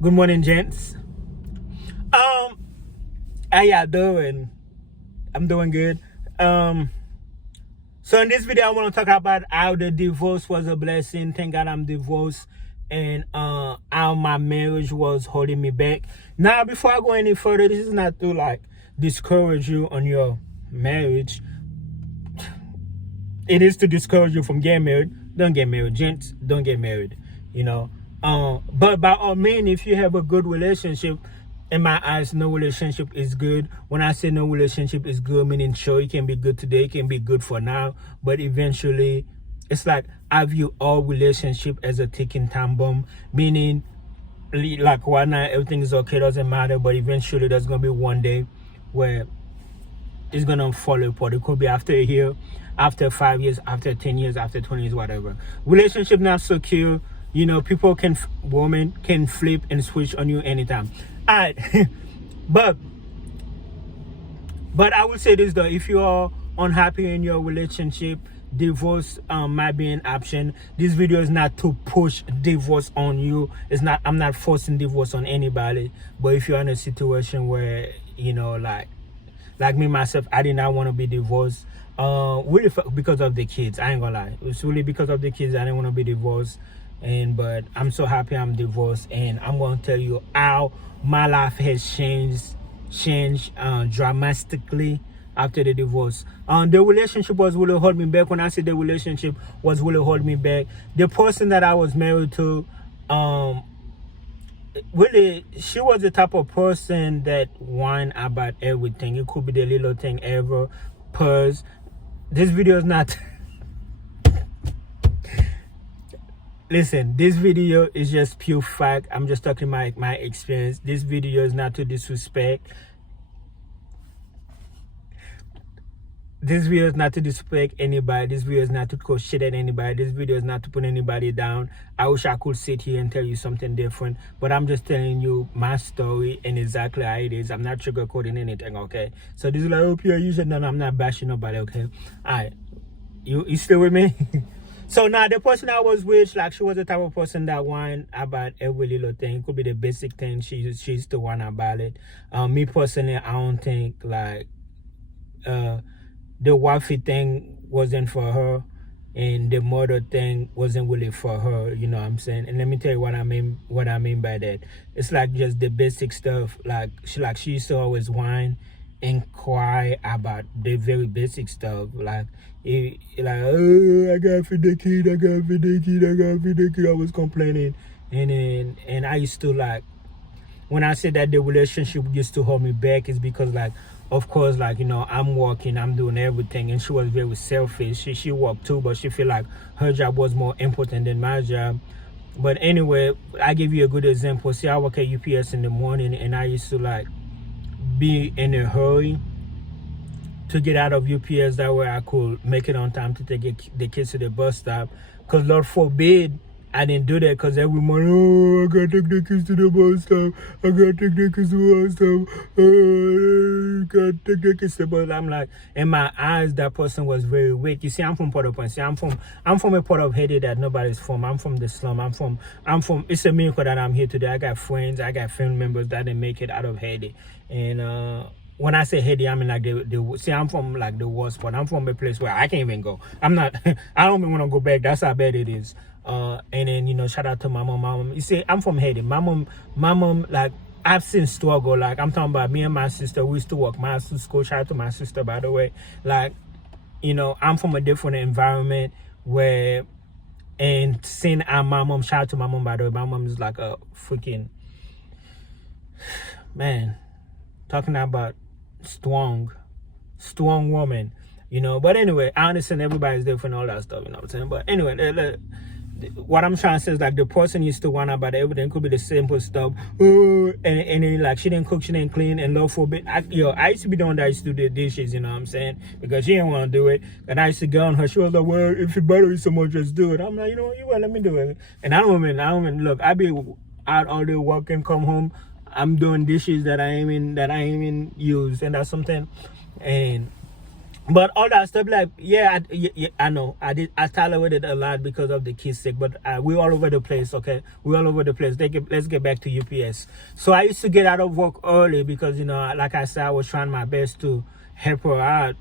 Good morning, gents. How y'all doing? I'm doing good. Um, so in this video, I want to talk about how the divorce was a blessing. Thank God I'm divorced, and how my marriage was holding me back. Now, before I go any further, this is not to like discourage you on your marriage. It is to discourage you from getting married. Don't get married, gents. Don't get married. You know. But by all means, if you have a good relationship, in my eyes, no relationship is good. When I say no relationship is good, meaning sure it can be good today, it can be good for now, but eventually, it's like I view all relationship as a ticking time bomb. Meaning, like right now everything is okay, doesn't matter, but eventually there's gonna be one day where it's gonna fall apart. It could be after a year, after 5 years, after 10 years, after 20 years, whatever. Relationship not secure. You know, people can, women can flip and switch on you anytime. Alright, but I would say this though: if you are unhappy in your relationship, divorce might be an option. This video is not to push divorce on you. It's not. I'm not forcing divorce on anybody. But if you're in a situation where you know, like me myself, I did not want to be divorced. Really because of the kids. I ain't gonna lie. It's really because of the kids. I didn't want to be divorced, but I'm so happy I'm divorced, and I'm gonna tell you how my life has changed dramatically after the divorce. The relationship was really holding me back. When I say the relationship was really holding me back, the person that I was married to, really, she was the type of person that whine about everything. It could be the little thing ever. Purse. This video is not. Listen, this video is just pure fact. I'm just talking my experience. This video is not to disrespect. This video is not to disrespect anybody. This video is not to throw shit at anybody. This video is not to put anybody down. I wish I could sit here and tell you something different, but I'm just telling you my story and exactly how it is. I'm not sugarcoating anything, okay? So this is like, oh, Pierre, you said no, I'm not bashing nobody, okay? Alright. You still with me? So now the person I was with, like, she was the type of person that whined about every little thing. It could be the basic thing. She used to whine about it. Me personally, I don't think like the wifey thing wasn't for her, and the mother thing wasn't really for her. You know what I'm saying? And let me tell you what I mean. What I mean by that, it's like just the basic stuff. Like she used to always whine and cry about the very basic stuff. Like oh, I got for the kid, I got for the kid, I got for the kid. I was complaining, and I used to like. When I say that the relationship used to hold me back, is because like, of course, like, you know, I'm working, I'm doing everything, and she was very selfish. She worked too, but she feel like her job was more important than my job. But anyway, I give you a good example. See, I work at UPS in the morning, and I used to like be in a hurry to get out of UPS. That way I could make it on time to take the kids to the bus stop. Because Lord forbid I didn't do that, because every morning, oh, I gotta take the kids to the bus stop. I gotta take the kids to the bus stop. I gotta take the kids to the bus stop. I'm like, in my eyes, that person was very weak. You see, I'm from Port-au-Prince. See, I'm from a part of Haiti that nobody's from. I'm from the slum. I'm from. It's a miracle that I'm here today. I got friends. I got family members that didn't make it out of Haiti, and when I say Haiti, I mean like see, I'm from like the worst part. I'm from a place where I can't even go. I'm not. I don't even want to go back. That's how bad it is. And then, you know, shout out to my mom. You see, I'm from Haiti. My mom, like, I've seen struggle. Like, I'm talking about me and my sister. We used to walk miles to school. Shout out to my sister, by the way. Like, you know, I'm from a different environment where, and seeing my mom, shout out to my mom, by the way. My mom is like a freaking, man, talking about strong woman, you know. But anyway, I understand everybody's different, all that stuff, you know what I'm saying? But anyway, what I'm trying to say is like the person used to whine about everything. Could be the simple stuff. Oh, and then like she didn't cook, she didn't clean, and Lord forbid, I used to be the one that used to do the dishes, you know what I'm saying? Because she didn't want to do it. And I used to go on her. She was like, well, if you butter it so much, just do it. I'm like, you know what, you want, let me do it. And I don't even look, I be out all day working, come home, I'm doing dishes that I ain't even use, and that's something. And But all that stuff, like, yeah, I know. I tolerated a lot because of the kids' sake, but we're all over the place, okay? We're all over the place. Let's get back to UPS. So I used to get out of work early because, like I said, I was trying my best to help her out,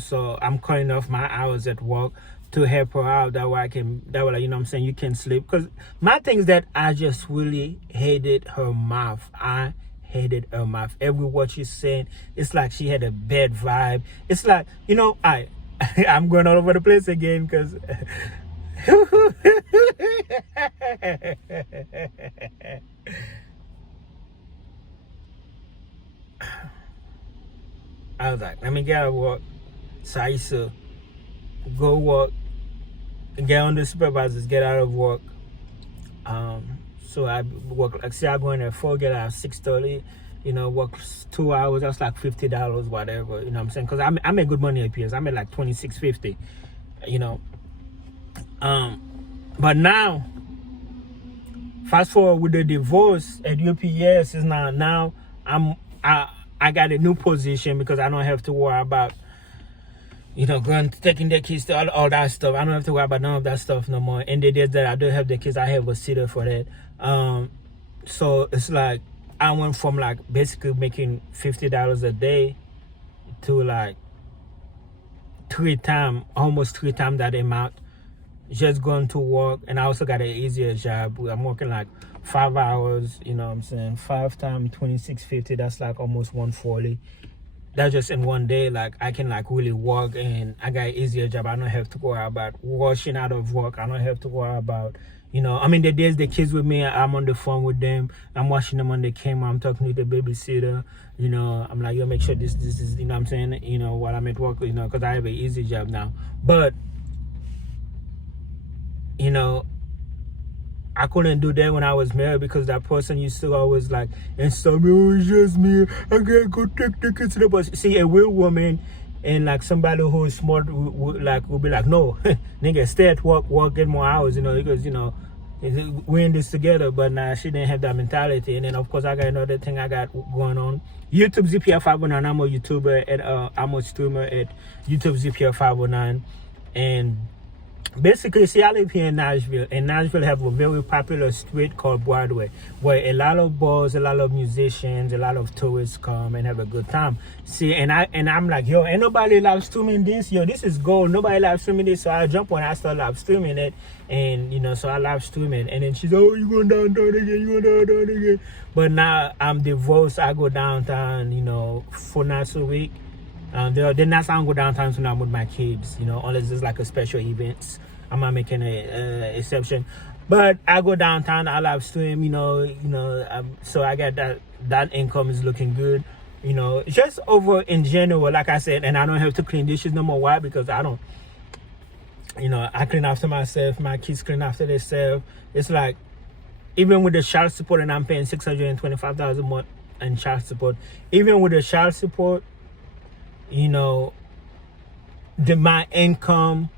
so I'm cutting off my hours at work to help her out. That way, what I'm saying, you can sleep. Because my thing is that I just really hated her mouth. I hated her mouth. Every word she's saying, it's like she had a bad vibe. It's like, I'm going all over the place again because I was like, let me get out of work. So I used to go work, get on the supervisors, get out of work. So I work, like, say I go in at 4, get out at 6:30, work 2 hours, that's like $50, whatever, you know what I'm saying? Because I make good money at UPS. I made like $26.50, But now, fast forward with the divorce at UPS is now I got a new position because I don't have to worry about going taking the kids to all that stuff. I don't have to worry about none of that stuff no more. And the days that I don't have the kids, I have a sitter for that. So it's like I went from like basically making $50 a day to like almost three times that amount, just going to work. And I also got an easier job. I'm working like 5 hours, you know what I'm saying? 5 times $26.50, that's like almost $140. That's just in one day. Like I can like really work, and I got an easier job. I don't have to worry about rushing out of work. I don't have to worry about, the days the kids with me, I'm on the phone with them. I'm watching them on the camera. I'm talking to the babysitter. I'm like, make sure this is, what I'm saying, while I'm at work, because I have an easy job now. But, I couldn't do that when I was married because that person used to always like insult me. Oh, it's just me. I gotta go take the kids to the bus. See, a real woman and like somebody who is smart will be like, no, nigga, stay at work, get more hours, because we're in this together. But nah, she didn't have that mentality. And then of course I got another thing I got going on. YouTube ZPR 509. I'm a YouTuber I'm a streamer at YouTube ZPR 509, and basically, see, I live here in Nashville, and Nashville have a very popular street called Broadway, where a lot of bars, a lot of musicians, a lot of tourists come and have a good time. See, and I'm like, yo, ain't nobody live streaming this. Yo, this is gold. Nobody live streaming this. So I jump on, I start live streaming it, and so I live stream it. And then she's, oh, you going downtown again? You going downtown again? But now I'm divorced. I go downtown, 4 nights a week. The nights I don't go downtown when I'm with my kids, unless it's like a special events. I'm not making an exception. But I go downtown, I live stream, so I got that income is looking good. Just over in general, like I said, and I don't have to clean dishes no more. Why? Because I don't, I clean after myself, my kids clean after themselves. It's like, even with the child support, and I'm paying $625 a month in child support, even with the child support, my income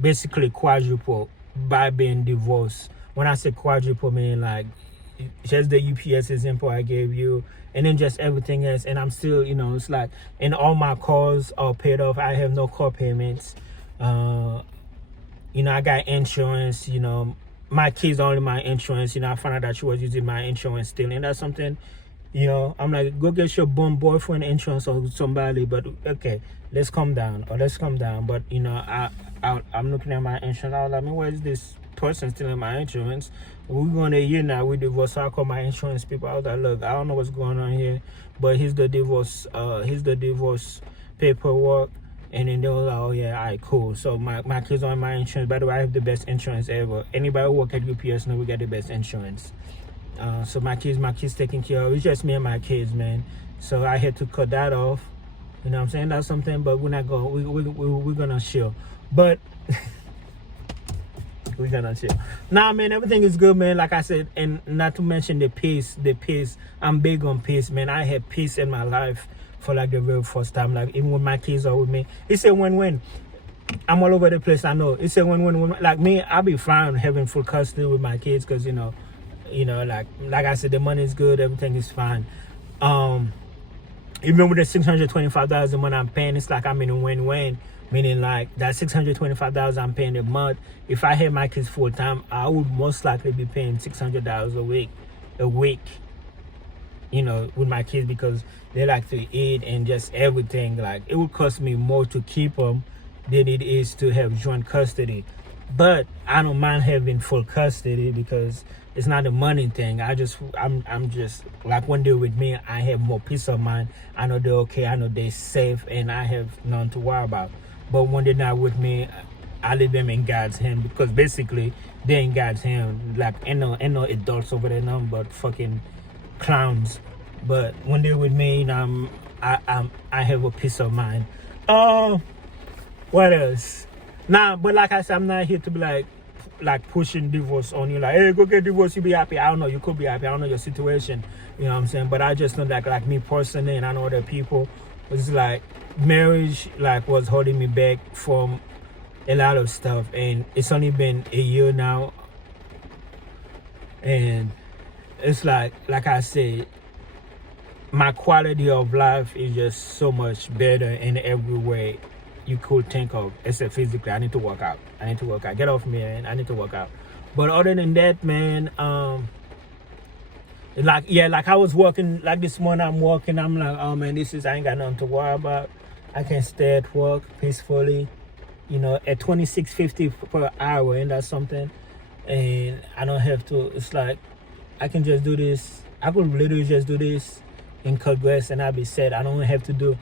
basically quadruple by being divorced. When I say quadruple, meaning like just the UPS example I gave you, and then just everything else. And I'm still, it's like, and all my cars are paid off. I have no car payments. I got insurance. My kids only my insurance. I found out that she was using my insurance still, and that's something. I'm like, go get your boyfriend insurance or somebody, but okay, let's calm down. But I'm looking at my insurance. I was like, where is this person stealing my insurance? We're going a year now, we divorced. So I call my insurance people. I was like, look, I don't know what's going on here, but here's the divorce paperwork. And then they were like, oh yeah, all right, cool. So my kids on my insurance. By the way, I have the best insurance ever. Anybody who work at UPS know we got the best insurance. So my kids taken care of. It's just me and my kids, man. So I had to cut that off. You know what I'm saying? That's something, but we're not going. We're gonna chill. But we're gonna chill. Nah, man, everything is good, man. Like I said, and not to mention the peace. I'm big on peace, man. I had peace in my life for like the very first time. Like even when my kids are with me, it's a win-win. I'm all over the place. I know it's a win-win. Like me, I'll be fine having full custody with my kids because like I said, the money is good, everything is fine. even with the $625 a month I'm paying, it's like I'm in a win-win. Meaning like that $625 I'm paying a month. If I had my kids full time, I would most likely be paying $600 a week. You know, with my kids, because they like to eat and just everything. Like it would cost me more to keep them than it is to have joint custody. But I don't mind having full custody because it's not a money thing. I'm just like, when they're with me, I have more peace of mind. I know they're okay. I know they're safe, and I have none to worry about. But when they're not with me, I leave them in God's hand, because basically they're in God's hand. Like ain't no adults over there, nothing but fucking clowns. But when they're with me, I have a peace of mind. What else? Nah, but like I said, I'm not here to be like pushing divorce on you. Like, hey, go get divorced, you be happy. I don't know, you could be happy. I don't know your situation. You know what I'm saying? But I just know that, like me personally, and I know other people, it's like marriage was holding me back from a lot of stuff, and it's only been a year now, and it's like I said, my quality of life is just so much better in every way you could think of, except physically. I need to work out. Get off me, man. I need to work out. But other than that, man, like I was working, like this morning I'm working, I'm like, oh man, I ain't got nothing to worry about. I can stay at work peacefully, you know, at $26.50 per hour, and that's something. And I don't have to, it's like, I can just do this. I could literally just do this and cut grass, and I'll be set. I don't have to do,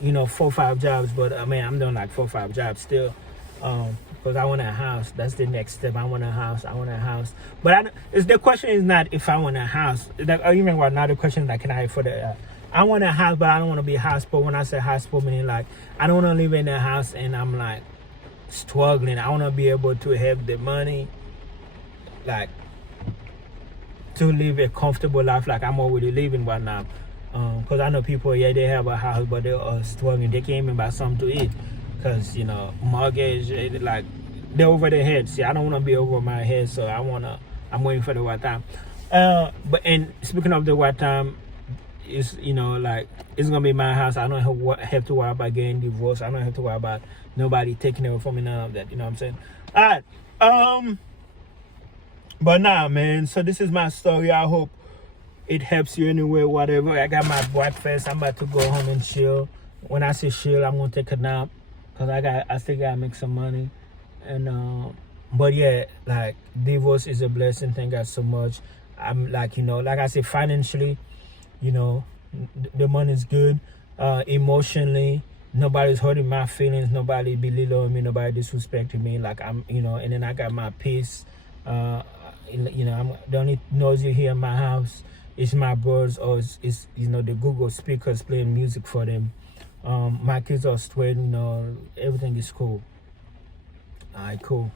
you know, 4 or 5 jobs. But I mean, I'm doing like 4 or 5 jobs still, because I want a house. That's the next step. I want a house. But the question is not if I want a house. Even what, now the question is like, can I afford it? I want a house, but I don't want to be hospital. When I say hospital, meaning like, I don't want to live in a house and I'm like struggling. I want to be able to have the money, like, to live a comfortable life like I'm already living right now. Because I know people, yeah, they have a house, but they're struggling. They can't even buy something to eat because, you know, mortgage, like, they're over their head. See, I don't want to be over my head, so I'm waiting for the right time. And speaking of the right time, it's, you know, like, it's going to be my house. I don't have to worry about getting divorced. I don't have to worry about nobody taking it from me, none of that. You know what I'm saying? All right. But nah, man, so this is my story. I hope it helps you anyway, whatever. I got my breakfast. I'm about to go home and chill. When I say chill, I'm gonna take a nap, because I still gotta make some money. And but yeah, like, divorce is a blessing. Thank God so much. I'm like, you know, like I said, financially, you know, the money's good. Emotionally, nobody's hurting my feelings. Nobody belittling me. Nobody disrespecting me. Like, I'm, you know, and then I got my peace. You know, the only noise you hear in my house is my birds, or is you know, the Google speakers playing music for them. My kids are straight, you know, everything is cool. All right, cool.